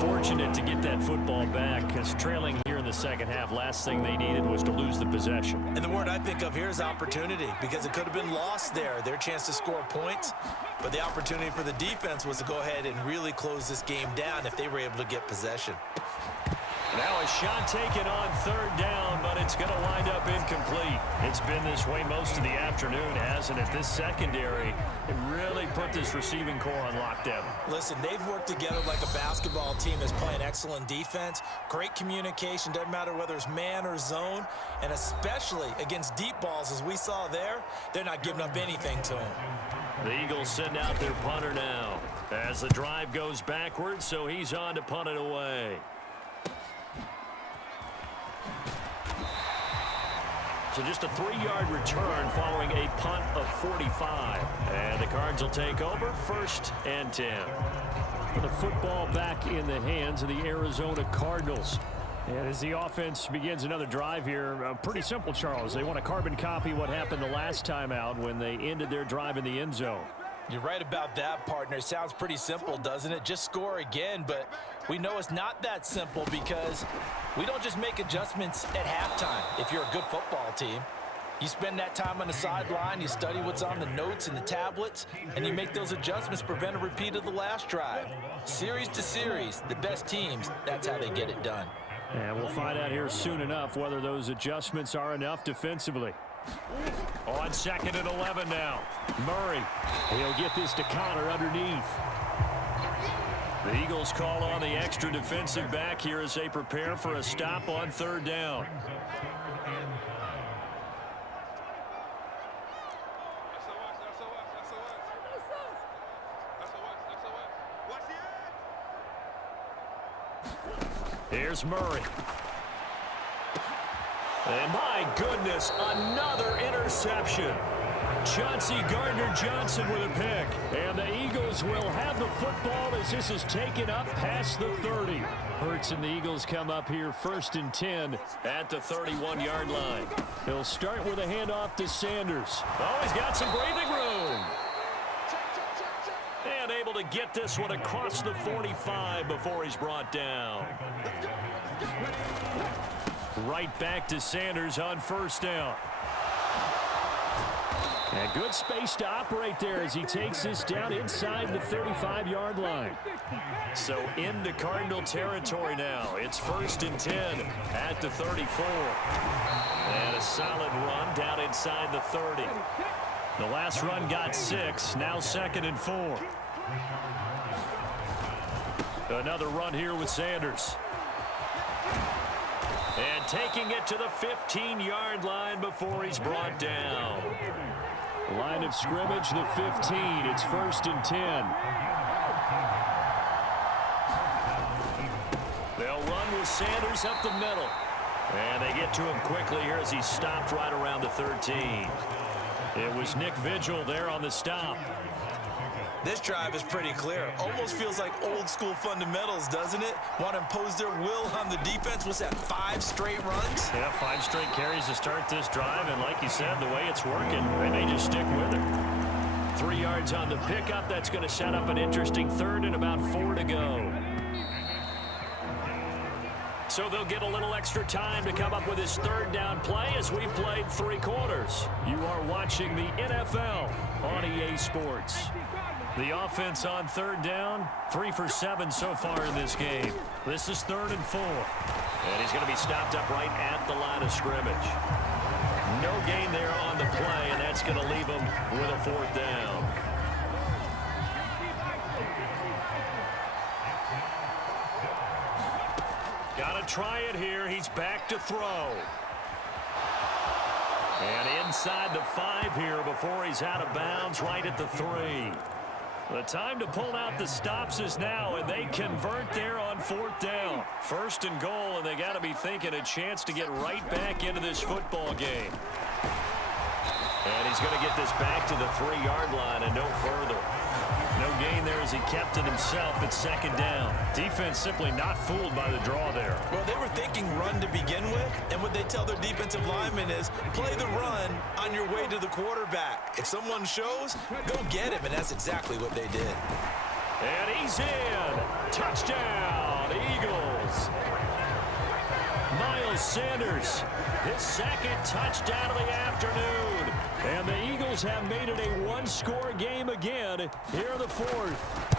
fortunate to get that football back, because trailing here in the second half, last thing they needed was to lose the possession. And the word I think of here is opportunity, because it could have been lost there, their chance to score points. But the opportunity for the defense was to go ahead and really close this game down if they were able to get possession. Now a shot taken on third down, but it's going to wind up incomplete. It's been this way most of the afternoon, hasn't it? This secondary really put this receiving core on lockdown. Listen, they've worked together like a basketball team that's playing excellent defense. Great communication, doesn't matter whether it's man or zone. And especially against deep balls, as we saw there, they're not giving up anything to them. The Eagles send out their punter now as the drive goes backwards, so he's on to punt it away. So just a 3-yard return following a punt of 45. And the Cards will take over 1st and 10. The football back in the hands of the Arizona Cardinals. And as the offense begins another drive here, pretty simple, Charles. They want to carbon copy what happened the last time out when they ended their drive in the end zone. You're right about that, partner. It sounds pretty simple, doesn't it? Just score again, but we know it's not that simple because we don't just make adjustments at halftime if you're a good football team. You spend that time on the sideline, you study what's on the notes and the tablets, and you make those adjustments to prevent a repeat of the last drive. Series to series, the best teams, that's how they get it done. And we'll find out here soon enough whether those adjustments are enough defensively. On 2nd and 11 now. Murray. He'll get this to Connor underneath. The Eagles call on the extra defensive back here as they prepare for a stop on 3rd down. Here's Murray. And my goodness, another interception. Chauncey Gardner-Johnson with a pick. And the Eagles will have the football as this is taken up past the 30. Hurts and the Eagles come up here 1st and 10 at the 31-yard line. He'll start with a handoff to Sanders. Oh, he's got some breathing room. And able to get this one across the 45 before he's brought down. Right back to Sanders on 1st down. And good space to operate there as he takes this down inside the 35-yard line. So into Cardinal territory now. It's 1st and 10 at the 34. And a solid run down inside the 30. The last run got 6. Now 2nd and 4. Another run here with Sanders. And taking it to the 15-yard line before he's brought down. Line of scrimmage, the 15. It's 1st and 10. They'll run with Sanders up the middle. And they get to him quickly here as he stopped right around the 13. It was Nick Vigil there on the stop. This drive is pretty clear. Almost feels like old school fundamentals, doesn't it? Want to impose their will on the defense. What's that, 5 straight runs? Yeah, 5 straight carries to start this drive. And like you said, the way it's working, they may just stick with it. 3 yards on the pickup. That's going to set up an interesting 3rd and about 4 to go. So they'll get a little extra time to come up with his 3rd down play as we've played 3 quarters. You are watching the NFL on EA Sports. The offense on 3rd down, 3 for 7 so far in this game. This is 3rd and 4. And he's going to be stopped up right at the line of scrimmage. No gain there on the play, and that's going to leave him with a 4th down. Got to try it here. He's back to throw. And inside the 5 here before he's out of bounds right at the 3. The time to pull out the stops is now, and they convert there on 4th down. 1st and goal, and they got to be thinking a chance to get right back into this football game. And he's going to get this back to the 3-yard line and no further. No gain there as he kept it himself at 2nd down. Defense simply not fooled by the draw there. Well, they were thinking run to begin with, and what they tell their defensive linemen is play the run on your way to the quarterback. If someone shows, go get him, and that's exactly what they did. And he's he's in. Touchdown, Eagles. Miles Sanders, his second touchdown of the afternoon. And the Eagles have made it a one-score game again here in the fourth.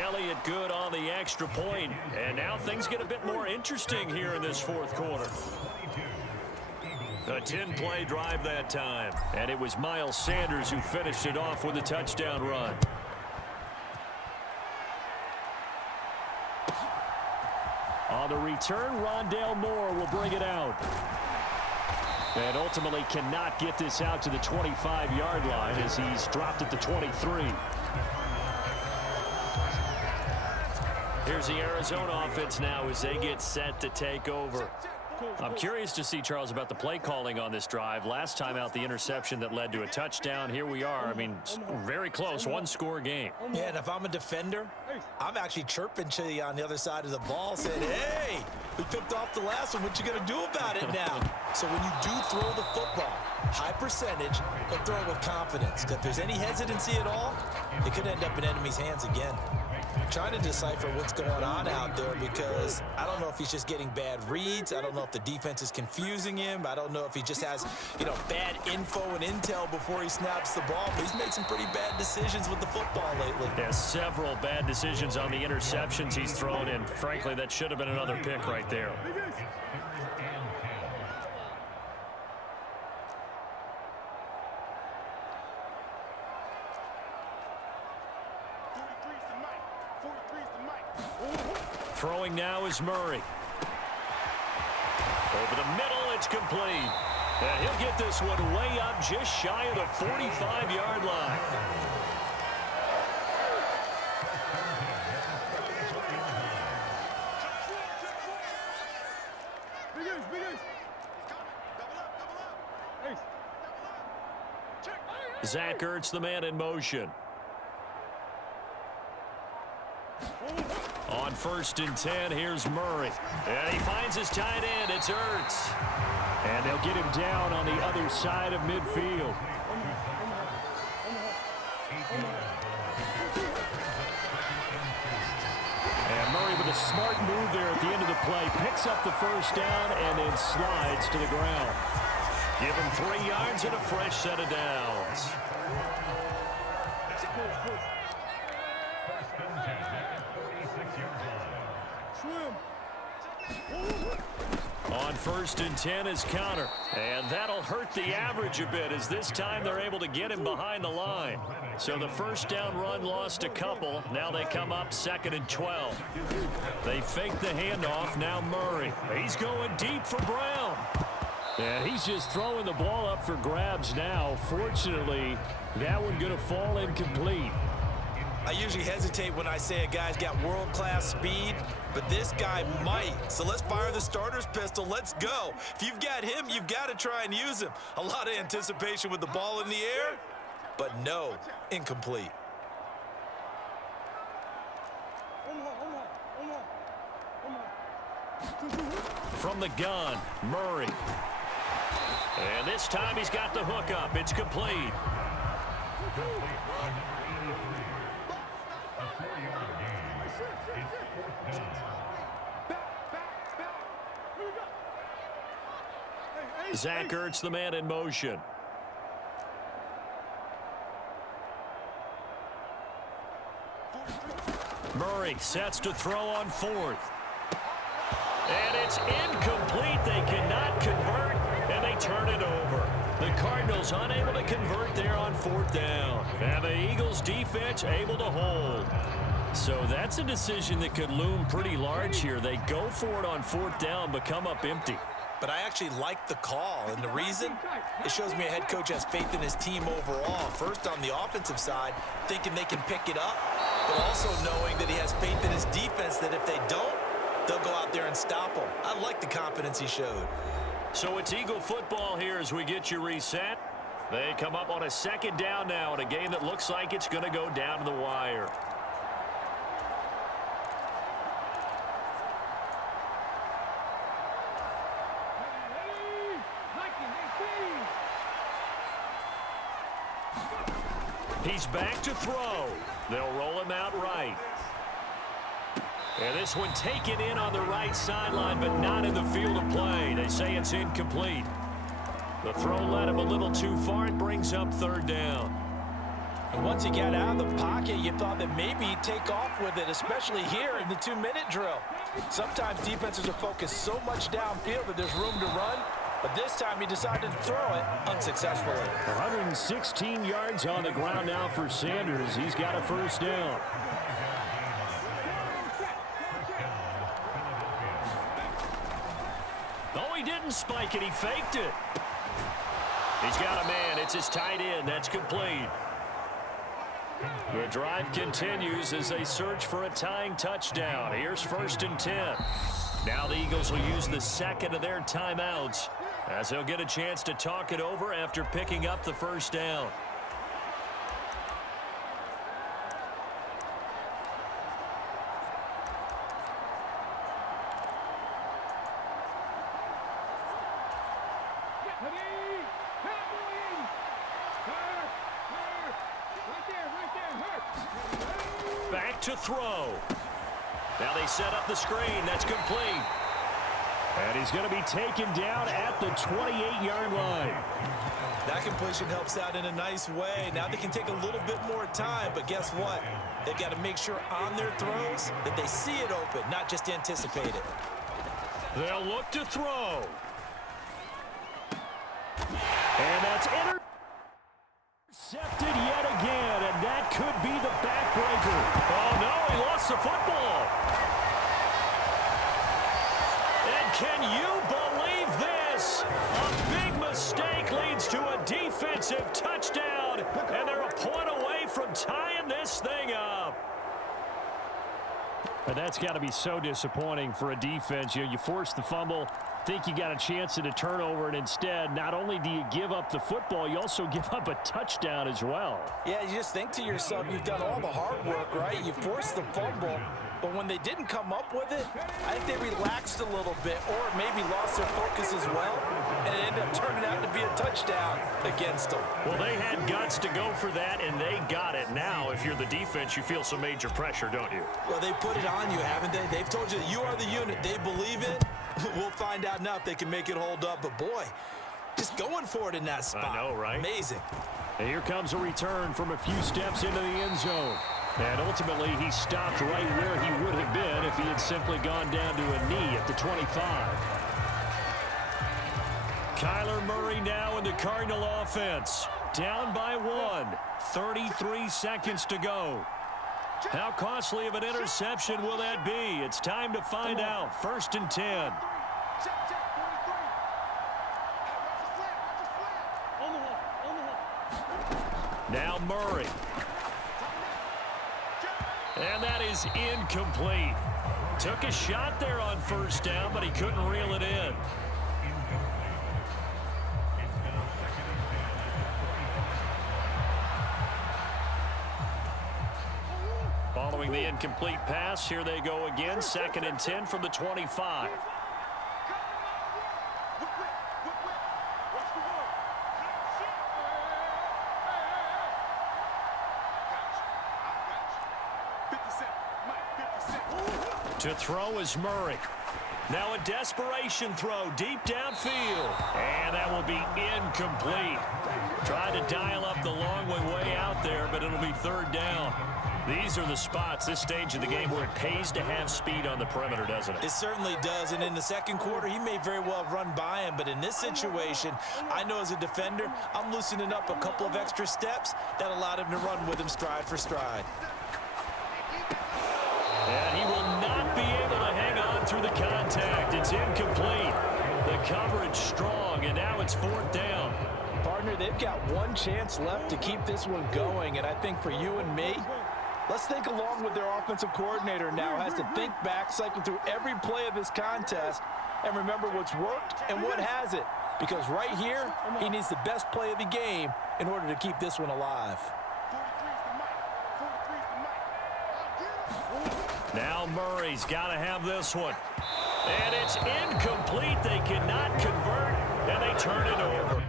Elliott good on the extra point. And now things get a bit more interesting here in this fourth quarter. A 10-play drive that time. And it was Miles Sanders who finished it off with a touchdown run. On the return, Rondale Moore will bring it out. And ultimately cannot get this out to the 25-yard line as he's dropped at the 23. Here's the Arizona offense now as they get set to take over. I'm curious to see, Charles, about the play calling on this drive. Last time out, the interception that led to a touchdown. Here we are. I mean, very close, one-score game. Yeah, and if I'm a defender, I'm actually chirping to you on the other side of the ball, saying, hey, we picked off the last one. What you going to do about it now? So when you do throw the football, high percentage, but throw it with confidence. Because if there's any hesitancy at all, it could end up in enemy's hands again. Trying to decipher what's going on out there because I don't know if he's just getting bad reads. I don't know if the defense is confusing him. I don't know if he just has, bad info and intel before he snaps the ball. But he's made some pretty bad decisions with the football lately. Yeah, several bad decisions on the interceptions he's thrown in. Frankly, that should have been another pick right there. Throwing now is Murray. Over the middle, it's complete. And he'll get this one way up just shy of the 45-yard line. Zach Ertz, the man in motion. On 1st and 10, here's Murray. And he finds his tight end. It's Ertz. And they'll get him down on the other side of midfield. And Murray with a smart move there at the end of the play. Picks up the first down and then slides to the ground. Give him 3 yards and a fresh set of downs. On 1st and 10 is Counter. And that'll hurt the average a bit as this time they're able to get him behind the line. So the first down run lost a couple. Now they come up 2nd and 12. They fake the handoff. Now Murray. He's going deep for Brown. And he's just throwing the ball up for grabs now. Fortunately, that one going to fall incomplete. I usually hesitate when I say a guy's got world-class speed, but this guy might. So let's fire the starter's pistol. Let's go. If you've got him, you've got to try and use him. A lot of anticipation with the ball in the air, but no, incomplete. From the gun, Murray. And this time he's got the hook up. It's complete. Zach Ertz, the man in motion. Murray sets to throw on 4th. And it's incomplete. They cannot convert, and they turn it over. The Cardinals unable to convert there on 4th down. And the Eagles defense able to hold. So that's a decision that could loom pretty large here. They go for it on 4th down, but come up empty. But I actually like the call, and the reason? It shows me a head coach has faith in his team overall. First, on the offensive side, thinking they can pick it up, but also knowing that he has faith in his defense that if they don't, they'll go out there and stop them. I like the confidence he showed. So it's Eagle football here as we get you reset. They come up on a 2nd down now in a game that looks like it's going to go down to the wire. He's back to throw. They'll roll him out right. And this one taken in on the right sideline, but not in the field of play. They say it's incomplete. The throw led him a little too far. It brings up third down. And once he got out of the pocket, you thought that maybe he'd take off with it, especially here in the 2-minute drill. Sometimes defenses are focused so much downfield that there's room to run, but this time he decided to throw it unsuccessfully. 116 yards on the ground now for Sanders. He's got a first down. Oh, he didn't spike it. He faked it. He's got a man. It's his tight end. That's complete. The drive continues as they search for a tying touchdown. Here's 1st and 10. Now the Eagles will use the second of their timeouts as they'll get a chance to talk it over after picking up the first down. Back to throw. Now they set up the screen. That's complete. And he's going to be taken down at the 28-yard line. That completion helps out in a nice way. Now they can take a little bit more time, but guess what? They've got to make sure on their throws that they see it open, not just anticipate it. They'll look to throw. And that's intercepted yet again, and that could be the backbreaker. Oh, no, he lost the football. And can you believe this? A big mistake leads to a defensive touchdown, and they're a point away from tying this thing up. And that's got to be so disappointing for a defense. You force the fumble, think you got a chance at a turnover, and instead, not only do you give up the football, you also give up a touchdown as well. Yeah, you just think to yourself, you've done all the hard work, right? You forced the fumble, but when they didn't come up with it, I think they relaxed a little bit or maybe lost their focus as well, and it ended up turning out to be a touchdown against them. Well, they had guts to go for that, and they got it. Now, if you're the defense, you feel some major pressure, don't you? Well, they put it on you, haven't they? They've told you that you are the unit. They believe it. We'll find out now if they can make it hold up. But, boy, just going for it in that spot. I know, right? Amazing. And here comes a return from a few steps into the end zone. And ultimately, he stopped right where he would have been if he had simply gone down to a knee at the 25. Kyler Murray now in the Cardinal offense. Down by 1. 33 seconds to go. How costly of an interception will that be? It's time to find out. 1st and 10. Now Murray. And that is incomplete. Took a shot there on 1st down, but he couldn't reel it in. Following the incomplete pass, here they go again. 2nd and 10 from the 25. To throw is Murray. Now a desperation throw deep downfield. And that will be incomplete. Tried to dial up the long way out there, but it'll be 3rd down. These are the spots, this stage of the game, where it pays to have speed on the perimeter, doesn't it? It certainly does, and in the 2nd quarter, he may very well run by him, but in this situation, I know as a defender, I'm loosening up a couple of extra steps that allowed him to run with him stride for stride. And he will not be able to hang on through the contact. It's incomplete. The coverage strong, and now it's 4th down. Partner, they've got one chance left to keep this one going, and I think for you and me, let's think along with their offensive coordinator now. Has to think back, cycle through every play of this contest, and remember what's worked and what hasn't. Because right here, he needs the best play of the game in order to keep this one alive. Now Murray's got to have this one. And it's incomplete. They cannot convert, and they turn it over.